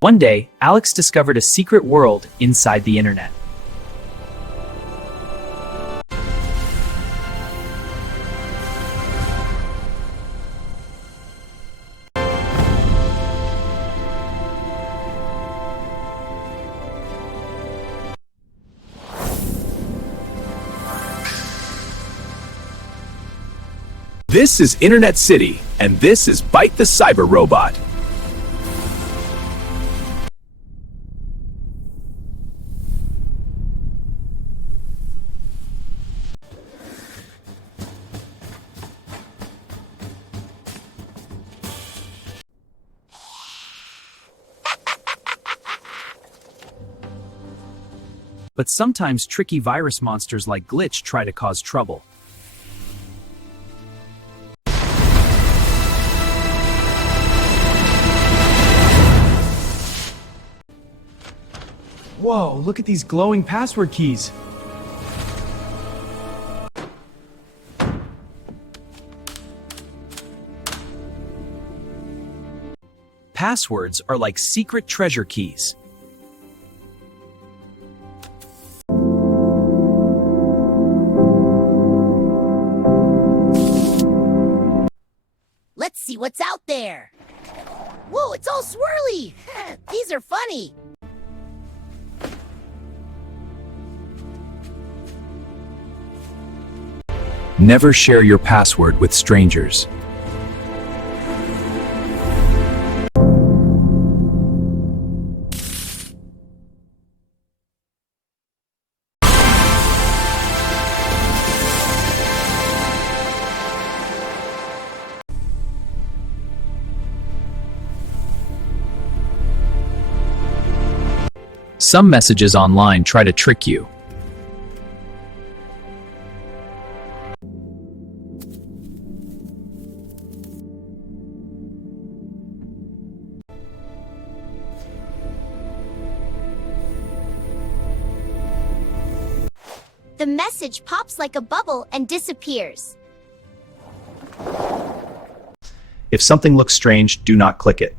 One day, Alex discovered a secret world inside the internet. This is Internet City, and this is Bite the Cyber Robot. But sometimes tricky virus monsters like Glitch try to cause trouble. Whoa, look at these glowing password keys. Passwords are like secret treasure keys. Let's see what's out there. Whoa, it's all swirly. These are funny. Never share your password with strangers. Some messages online try to trick you. The message pops like a bubble and disappears. If something looks strange, do not click it.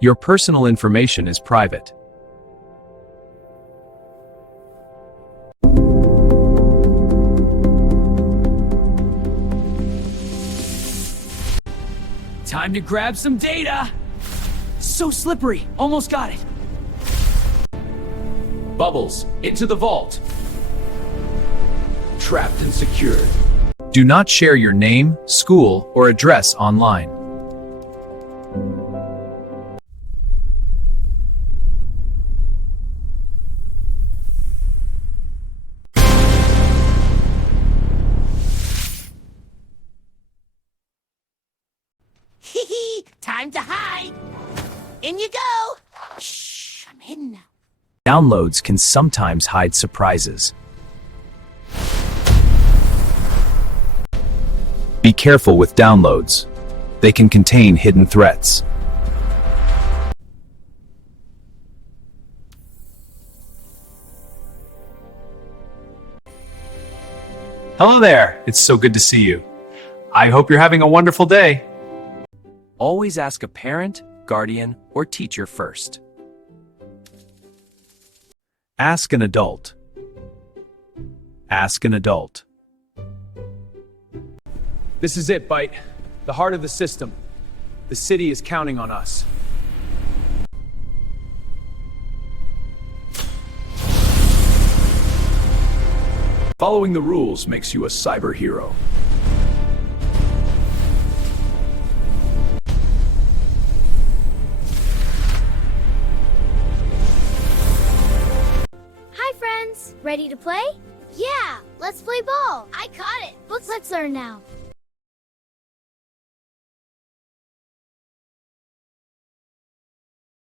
Your personal information is private. Time to grab some data! So slippery! Almost got it! Bubbles, into the vault. Trapped and secured. Do not share your name, school, or address online. Time to hide. In you go. Shh, I'm hidden now. Downloads can sometimes hide surprises. Be careful with downloads. They can contain hidden threats. Hello there. It's so good to see you. I hope you're having a wonderful day. Always ask a parent, guardian, or teacher first. Ask an adult. Ask an adult. This is it, Byte. The heart of the system. The city is counting on us. Following the rules makes you a cyber hero. Ready to play? Yeah, let's play ball. I caught it. Let's learn now.